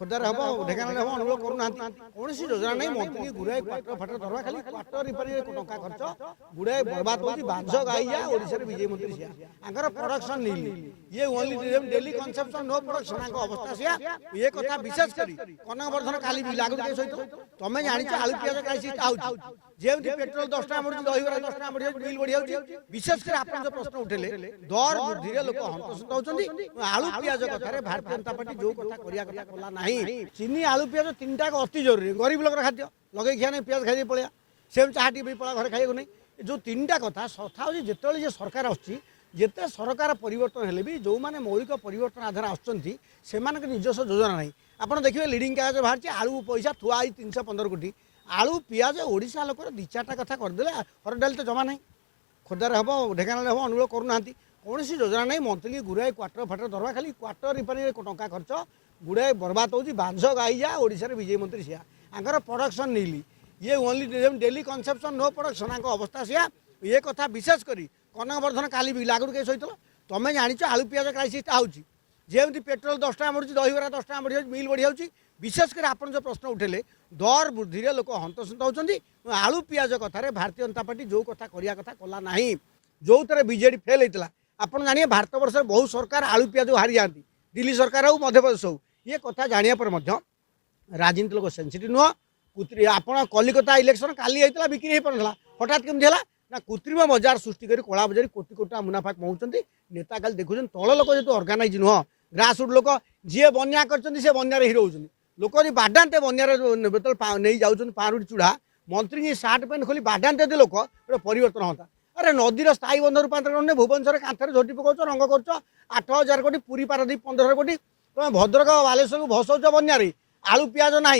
खोदार हम ढेकाना हम अनुकूल करूना कौन योजना नहीं मंत्री गुड़ाए क्वाटर फाटर धरवा खाली क्वाटर रिपेयर टंका खर्च गुड़ाए बर्बाद हो बांझ गाइया ओडिशा विजय मंत्री से आंकर प्रोडक्शन नील ये only daily conception no production अवस्था से ये कथा विशेष करी कनकवर्धन काली लागू के सहित तुम जानी आलू पियाज क्राइसिस आउची जेमती पेट्रोल 10 टका बढ़ी दहीबरा 10 टका बढ़ी बिल बढ़ी जाउची विशेष कर आपन जो प्रश्न उठेले दर वृद्धि रे लोक हंतसंत होचंदी आलू पियाज कथा भारतीय जनता पार्टी जो कथा करिया कथा कला नहीं चीनी आलू पियाज तीनटा अति जरूरी गरीब लोक खाद्य लगे खिया नहीं पियाज खाई पड़िया सेम चाहटी भी पड़ा घर खाइबो नहीं जो तीनटा कथा सथा हो जेतले जे सरकार आछी जेते सरकार परिवर्तन हेले भी जो माने मौलिक परिवर्तन आधार आछंती सेमान के निजस्व योजना नहीं आपण देखिबे लीडिंग कागज बाहर आलू पैसा थुआ 315 कोटी आलू पियाज ओडिशा लोकर दी चारटा कथा करदे हर डाल तो जमा नहीं खोदार हम ढेकाना हम अनुकूल करूना कौन योजना नहीं मंत्री गुड़ाए क्वाटर फाटर धरवा खाली क्वाटर रिपेयर टंका खर्च गुड़ाए बर्बाद हो बांझ गाइया ओडिशा विजय मंत्री से आंकर प्रोडक्शन नील ये only daily conception no production अवस्था से ये कथा विशेष करी कनकवर्धन काली लागू के सहित तुम जानी आलू पियाज क्राइसिस आउची जेमती पेट्रोल 10 टका बढ़ी दहीबरा 10 टका बढ़ी बिल बढ़ी जाउची विशेष कर आपन जो प्रश्न उठेले दर वृद्धि रे लोक हंतसंत होचंदी आलू पियाज कथा भारतीय जनता पार्टी जो कथा करिया कथा कला नहीं जो तरह बीजेडी फेल होता आपन जानिए भारत वर्ष बहुत सरकार आलू पियाज हारी जाती दिल्ली सरकार हो मध्य प्रदेश हो ये कथा जानिया पर मध्य राजनीति लोक सेंसिटिव नुह कुत्री आपन कलिकता इलेक्शन काली होता बिक्री हो पारा हठात केमती है ना कृत्रिम बजार सृष्टि कर कला बजार कोटी कोटी मुनाफा कमाउंट नेता खाली देखुं तल लोक जो अर्गानाइज नुह ग्रासरूट लोक जी बन्या कर बन्यार हिरो होती लोक बाडाते बन्यार नहीं जाऊँ पारुटी चूड़ा मंत्री की सार्ट पैंट खोली बाडाते दे लोक गोटे परिवर्तन होता अरे नदीर स्थायी बंध रूपांतर करने भुवनेश्वर कांथर झोटी पकाच रंग कर 8,000 कोटी पुरी पारादीप 15 कोटी तुम भद्रक बालेश्वर भसौच बन्यारे आलू पियाज ना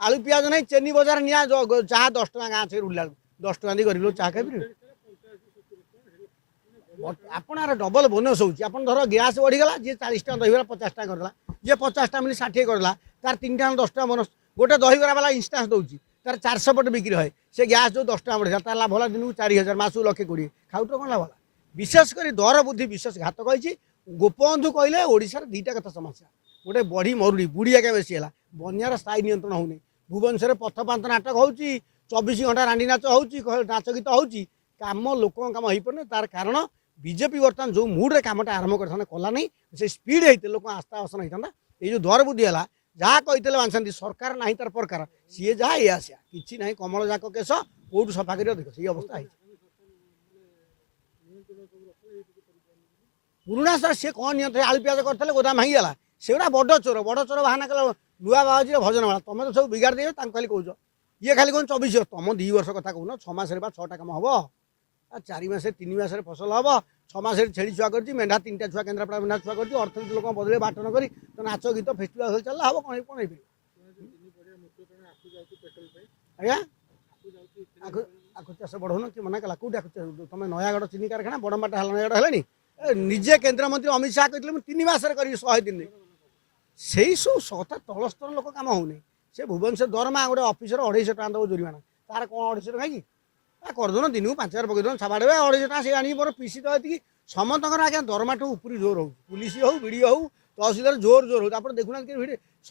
आलू पियाज ना चेनी बजार निया चाह 10 टका गाँ से उड़ला 10 टका दी गरीब लोग चाह खाई आपणार डबल बोनस होची आपण धर गैस बढ़ीगला जी 40 टका दहीबरा 50 टका करला जी 50 टका मिली 60 करला तार 3 टका 10 टका बोनस गोटे दहीबरा वाला इंस्टांस दौची तार 400 पट बिक्री है से गैस जो 10 टका बढ़िया तार लाभ होला दिन 4000 मासु 1,20,000 खाउट कौन लाभ विशेष कर दर बुद्धि विशेष घात कही गोपबंधु कहले ओडिशा दुईटा कथा समस्या गोटे बढ़ी मरुड़ी बुढ़िया के बेसी है बन्यार स्थायी नियंत्रण होनी भुवनेश्वर पथपांत नाटक हो 24 घंटा रांडी नाच हो नाच गीत हो कम लोक कम हो पारे तार कारण बीजेपी बर्तमान जो मुड्रे कमटा आरंभ कर कला नहीं से स्पीड होते लोक आस्था आसन होता ये जो दर बुद्धि है जहाँ कहते मानते सरकार ना तार प्रकार सी जहाँ ये आसा कि ना कमल जाक केस कौटू सफा कर देख से अवस्था है पुराणा सर सी कौन नियंत्रण आलू पियाज करते गोदाम भांगीगला से बड़ चोर बाहाना कल नुआ बाबाजी भजन वाला तुम तो सब बिगाड़ दे कह कौच ये खाली कौन 24 तुम 2 वर्ष कथा कहून 6 मास 6टा कम हम 4 मास 3 मास फसल हम 6 मास छेड़ी छुआ कर मेढ़ा 3टा छुआ केन्द्रापड़ा मेढ़ा छुआ कर अर्थनीति लोक बदले बाट न कर नाच गीत फेस्टिवल चलला हम कौन कौन आज्ञा आखु चाष बढ़ौन कि मना कला कौट तुम नयागढ़ चीनी कारखाना बड़माटा नयागढ़ है निजे केन्द्रमंत्री अमित शाह कहते 3 मास कर 100 दिन से सब कथा तल स्तर लोक कम होने से भुवनेश्वर दरमा गोटे अफिसर 250 टका दब जुर्माना तार कौन 250 टका कि करदे दिन को 5,000 पकड़ दे छाड़े 250 टका से आनी मोर पीसी तो ये समस्त आज्ञा दरमा ठू ऊपर जोर हो पुलिस हो वीडियो हो तहसीलदार जोर जोर हो आप देखुना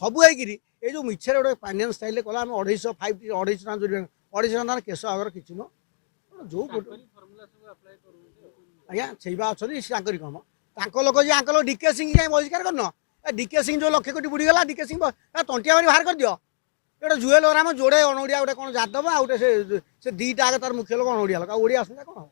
सब होगी ये जो मिछे गोटे पांडियन स्टाइल कला 250 टका जुर्माना 250 टका केस आगर कि नो जो आज्ञा से अच्छा कम लोक जी आंकल डीके सिंह कहीं बहिष्कार करन डीके सिंह जो 1,00,000 कोटी बुड़ीगला डीके सिंह तंटिया मारी बाहर कर दियो ये जुएल राम जोड़े अणोड़िया गोटे कौन जादव आ गोटे से 2टा आगे तार मुख्य लोक अणोड़िया लोक ओडिया आसुना कौन